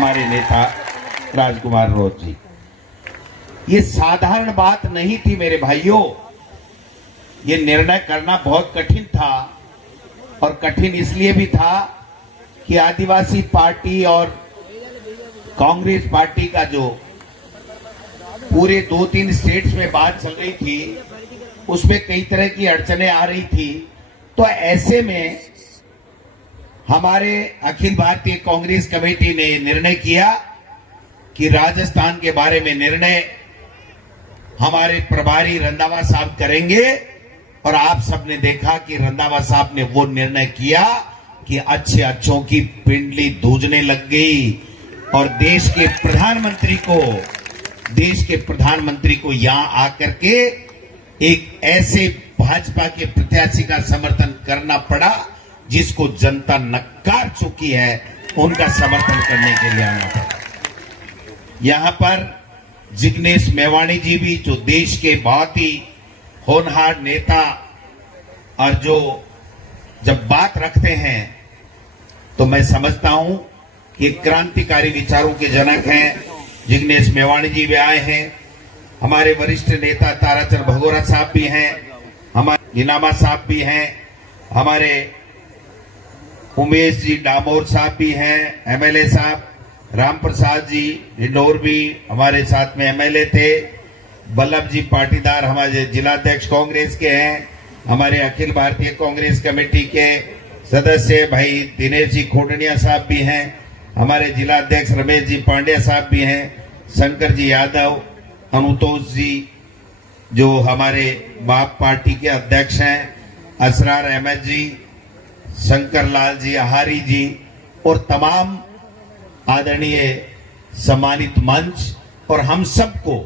हमारे नेता राजकुमार रोज जी। ये साधारण बात नहीं थी मेरे भाइयों, ये निर्णय करना बहुत कठिन था, और कठिन इसलिए भी था कि आदिवासी पार्टी और कांग्रेस पार्टी का जो पूरे 2-3 स्टेट्स में बात चल रही थी, उसमें कई तरह की अड़चनें आ रही थी। तो ऐसे में हमारे अखिल भारतीय कांग्रेस कमेटी ने निर्णय किया कि राजस्थान के बारे में निर्णय हमारे प्रभारी रंधावा साहब करेंगे। और आप सबने देखा कि रंधावा साहब ने वो निर्णय किया कि अच्छे अच्छों की पिंडली दूजने लग गई, और देश के प्रधानमंत्री को यहां आकर के एक ऐसे भाजपा के प्रत्याशी का समर्थन करना पड़ा जिसको जनता नकार चुकी है, उनका समर्थन करने के लिए आना पड़ा। यहां पर जिग्नेश मेवाणी जी भी, जो देश के बहुत ही होनहार नेता और जो जब बात रखते हैं तो मैं समझता हूं कि क्रांतिकारी विचारों के जनक हैं। जिग्नेश मेवाणी जी भी आए हैं, हमारे वरिष्ठ नेता ताराचंद भगोरा साहब भी हैं, हमारे नीनामा साहब भी हैं, हमारे उमेश जी डामोर साहब भी हैं, एमएलए साहब राम प्रसाद जी इंदौर भी हमारे साथ में एमएलए थे, वल्लभ जी पाटीदार हमारे जिलाध्यक्ष कांग्रेस के हैं, हमारे अखिल भारतीय कांग्रेस कमेटी के सदस्य भाई दिनेश जी खोटनिया साहब भी हैं, हमारे जिलाध्यक्ष रमेश जी पांड्या साहब भी हैं, शंकर जी यादव, अनुतोष जी जो हमारे बाप पार्टी के अध्यक्ष हैं, असरार अहमद जी, शंकर लाल जी आहारी जी, और तमाम आदरणीय सम्मानित मंच और हम सबको,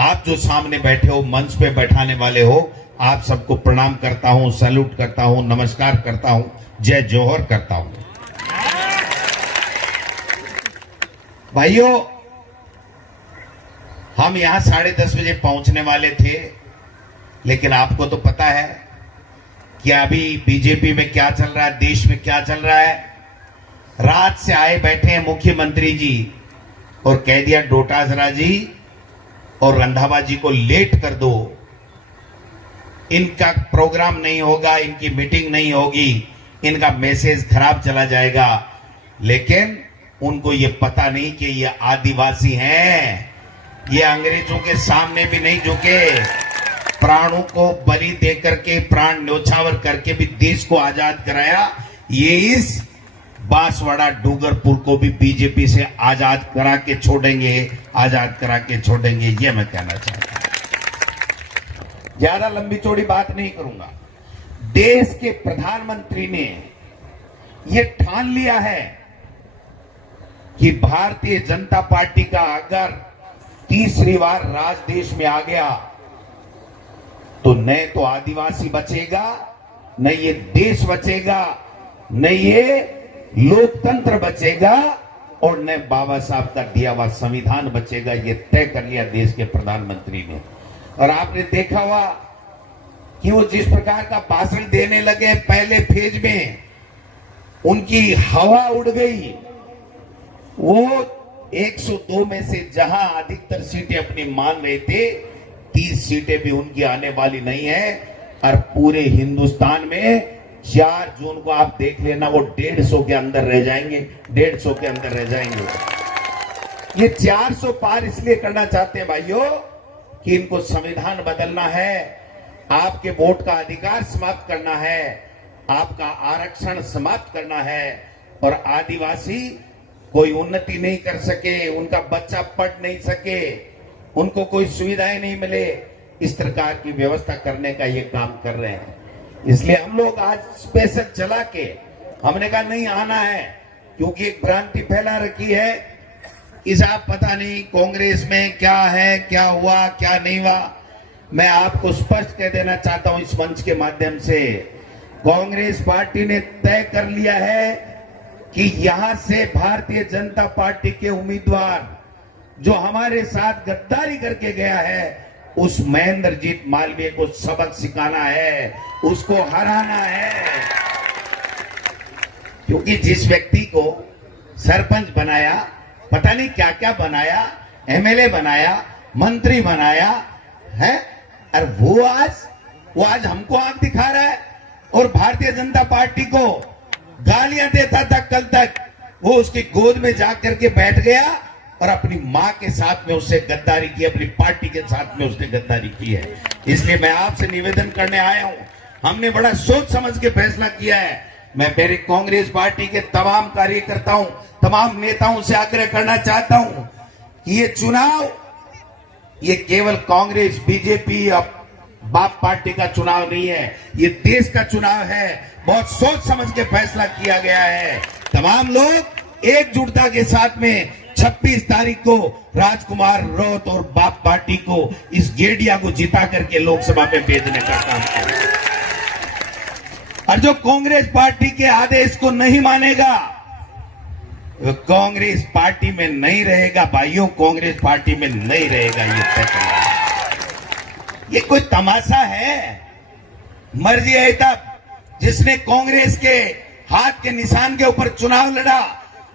आप जो सामने बैठे हो, मंच पे बैठाने वाले हो, आप सबको प्रणाम करता हूं, सैल्यूट करता हूं, नमस्कार करता हूं, जय जोहर करता हूं। भाइयों, हम यहां 10:30 बजे पहुंचने वाले थे, लेकिन आपको तो पता है कि अभी बीजेपी में क्या चल रहा है, देश में क्या चल रहा है। रात से आए बैठे हैं मुख्यमंत्री जी और कह दिया डोटासरा जी और रंधावा जी को लेट कर दो, इनका प्रोग्राम नहीं होगा, इनकी मीटिंग नहीं होगी, इनका मैसेज खराब चला जाएगा। लेकिन उनको ये पता नहीं कि ये आदिवासी हैं, ये अंग्रेजों के सामने भी नहीं झुके, प्राणों को बलि देकर के, प्राण न्योछावर करके भी देश को आजाद कराया। ये इस बांसवाड़ा डूंगरपुर को भी बीजेपी से आजाद करा के छोड़ेंगे, आजाद करा के छोड़ेंगे, ये मैं कहना चाहता हूं। ज्यादा लंबी चौड़ी बात नहीं करूंगा। देश के प्रधानमंत्री ने ये ठान लिया है कि भारतीय जनता पार्टी का अगर तीसरी बार राज देश में आ गया तो न तो आदिवासी बचेगा, न ये देश बचेगा, न ये लोकतंत्र बचेगा, और न बाबा साहब का दिया हुआ संविधान बचेगा। ये तय कर लिया देश के प्रधानमंत्री ने। और आपने देखा हुआ कि वो जिस प्रकार का भाषण देने लगे पहले फेज में, उनकी हवा उड़ गई। वो 102 में से जहां अधिकतर सीटें अपनी मान रहे थे, 30 सीटें भी उनकी आने वाली नहीं है। और पूरे हिंदुस्तान में 4 जून को आप देख लेना, वो 150 के अंदर रह जाएंगे, 150 के अंदर रह जाएंगे। ये 400 पार इसलिए करना चाहते हैं भाइयों कि इनको संविधान बदलना है, आपके वोट का अधिकार समाप्त करना है, आपका आरक्षण समाप्त करना है, और आदिवासी कोई उन्नति नहीं कर सके, उनका बच्चा पढ़ नहीं सके, उनको कोई सुविधाएं नहीं मिले, इस प्रकार की व्यवस्था करने का ये काम कर रहे हैं। इसलिए हम लोग आज स्पेशल चला के हमने कहा नहीं आना है, क्योंकि एक भ्रांति फैला रखी है कि साहब पता नहीं कांग्रेस में क्या है, क्या हुआ, क्या नहीं हुआ। मैं आपको स्पष्ट कह देना चाहता हूं इस मंच के माध्यम से, कांग्रेस पार्टी ने तय कर लिया है कि यहां से भारतीय जनता पार्टी के उम्मीदवार जो हमारे साथ गद्दारी करके गया है, उस महेंद्रजीत मालवीय को सबक सिखाना है, उसको हराना है। क्योंकि जिस व्यक्ति को सरपंच बनाया पता नहीं क्या क्या बनाया, एमएलए बनाया, मंत्री बनाया है। और वो आज हमको आंख दिखा रहा है और भारतीय जनता पार्टी को गालियां देता था कल तक। वो उसकी गोद में जाकर के बैठ गया और अपनी मां के साथ में उससे गद्दारी की, अपनी पार्टी के साथ में उसने गद्दारी की है। इसलिए मैं आपसे निवेदन करने आया हूं, हमने बड़ा सोच समझ के फैसला किया है। मैं मेरी कांग्रेस पार्टी के तमाम कार्यकर्ताओं, तमाम नेताओं से आग्रह करना चाहता हूं कि ये चुनाव ये केवल कांग्रेस, बीजेपी और बाप पार्टी का चुनाव नहीं है, ये देश का चुनाव है। बहुत सोच समझ के फैसला किया गया है। तमाम लोग एकजुटता के साथ में 26 तारीख को राजकुमार रौत और बाप पार्टी को, इस गेडिया को जिता करके लोकसभा में भेजने का काम करें। और जो कांग्रेस पार्टी के आदेश को नहीं मानेगा वो कांग्रेस पार्टी में नहीं रहेगा। भाइयों, कांग्रेस पार्टी में नहीं रहेगा, ये तय करना। ये कोई तमाशा है? मर्जी है तब जिसने कांग्रेस के हाथ के निशान के ऊपर चुनाव लड़ा,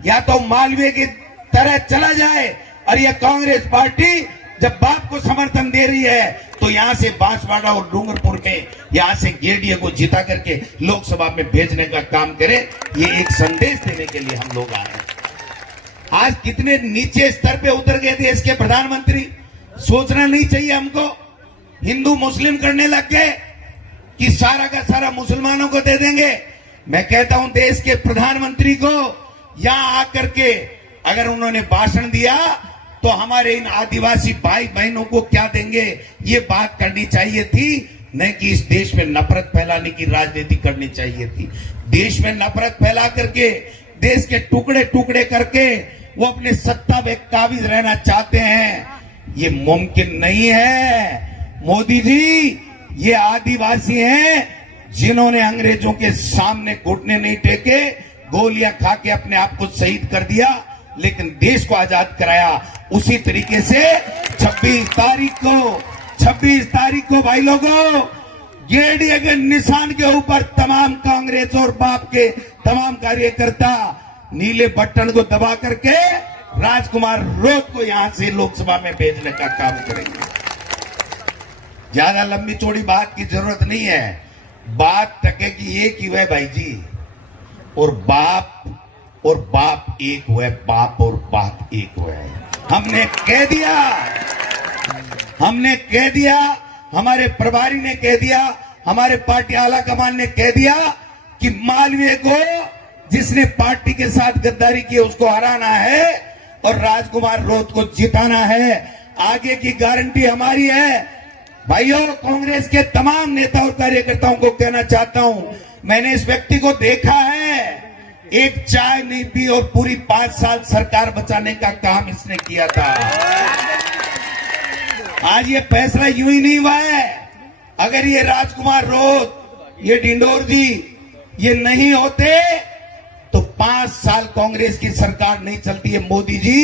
या तो मालवीय की तरह चला जाए। और यह कांग्रेस पार्टी जब बाप को समर्थन दे रही है तो यहां से बांसवाड़ा और डूंगरपुर में यहां से गेडिया को जिता करके लोकसभा में भेजने का काम करे। ये एक संदेश देने के लिए हम लोग आए हैं। आज कितने नीचे स्तर पे उतर गए देश के प्रधानमंत्री, सोचना नहीं चाहिए हमको। हिंदू मुस्लिम करने लग गए कि सारा का सारा मुसलमानों को दे देंगे। मैं कहता हूं देश के प्रधानमंत्री को यहां आकर के अगर उन्होंने भाषण दिया तो हमारे इन आदिवासी भाई बहनों को क्या देंगे, ये बात करनी चाहिए थी, न कि इस देश में नफरत फैलाने की राजनीति करनी चाहिए थी। देश में नफरत फैला करके, देश के टुकड़े टुकड़े करके वो अपने सत्ता में काबिज रहना चाहते हैं। ये मुमकिन नहीं है। मोदी जी ये आदिवासी हैं जिन्होंने अंग्रेजों के सामने घुटने नहीं टेके, गोलियां खा के अपने आप को शहीद कर दिया, लेकिन देश को आजाद कराया। उसी तरीके से 26 तारीख को भाई लोगों, गेडिया के निशान के ऊपर तमाम कांग्रेस और बाप के तमाम कार्यकर्ता नीले बटन को दबा करके राजकुमार रौत को यहां से लोकसभा में भेजने का काम करेंगे। ज्यादा लंबी चौड़ी बात की जरूरत नहीं है। बात टकेगी एक ही है भाई जी, और बाप एक हुआ, बाप और बाप एक हुआ है। हमने कह दिया, हमारे प्रभारी ने कह दिया, हमारे पार्टी आला कमान ने कह दिया कि मालवीय को जिसने पार्टी के साथ गद्दारी की उसको हराना है और राजकुमार रौत को जिताना है। आगे की गारंटी हमारी है। भाइयों, कांग्रेस के तमाम नेता और कार्यकर्ताओं को कहना चाहता हूं, मैंने इस व्यक्ति को देखा है, एक चाय नहीं पी और पूरी 5 साल सरकार बचाने का काम इसने किया था। आज ये फैसला यूं ही नहीं हुआ है। अगर ये राजकुमार रौत, ये डिंडोर जी ये नहीं होते तो 5 साल कांग्रेस की सरकार नहीं चलती है। मोदी जी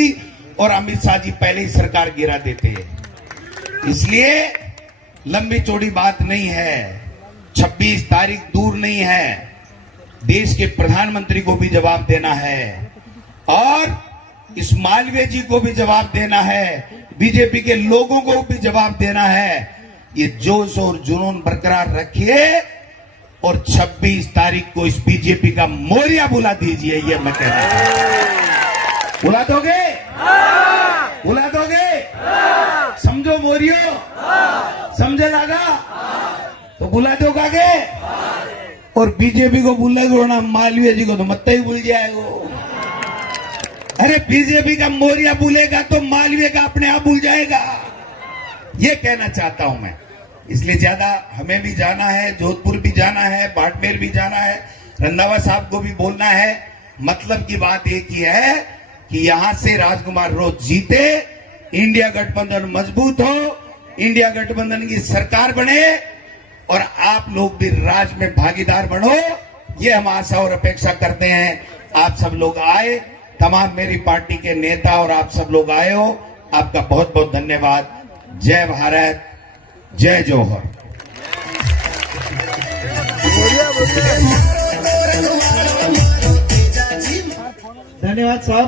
और अमित शाह जी पहले ही सरकार गिरा देते हैं। इसलिए लंबी चौड़ी बात नहीं है। 26 तारीख दूर नहीं है। देश के प्रधानमंत्री को भी जवाब देना है और इस मालवीय जी को भी जवाब देना है, बीजेपी के लोगों को भी जवाब देना है। ये जोश और जुनून बरकरार रखिए और 26 तारीख को इस बीजेपी का मोरिया बुला दीजिए। ये मैं कह रहा हूं। बुला दोगे? बुला दोगे? समझो मोरियो, समझे लगा तो बुला दोगे। और बीजेपी को भूलेगा ना, मालवीय जी को तो मत ही भूल जाएगा। अरे बीजेपी का मोरिया भूलेगा तो मालवीय का अपने आप भूल जाएगा। ये कहना चाहता हूं मैं। इसलिए ज्यादा हमें भी जाना है, जोधपुर भी जाना है, बाड़मेर भी जाना है, रंधावा साहब को भी बोलना है। मतलब की बात एक ही है कि यहां से राजकुमार रौत जीते, इंडिया गठबंधन मजबूत हो, इंडिया गठबंधन की सरकार बने और आप लोग भी राज में भागीदार बनो। ये हम आशा और अपेक्षा करते हैं। आप सब लोग आए, तमाम मेरी पार्टी के नेता और आप सब लोग आए हो, आपका बहुत बहुत धन्यवाद। जय भारत, जय जौहर। धन्यवाद साहब।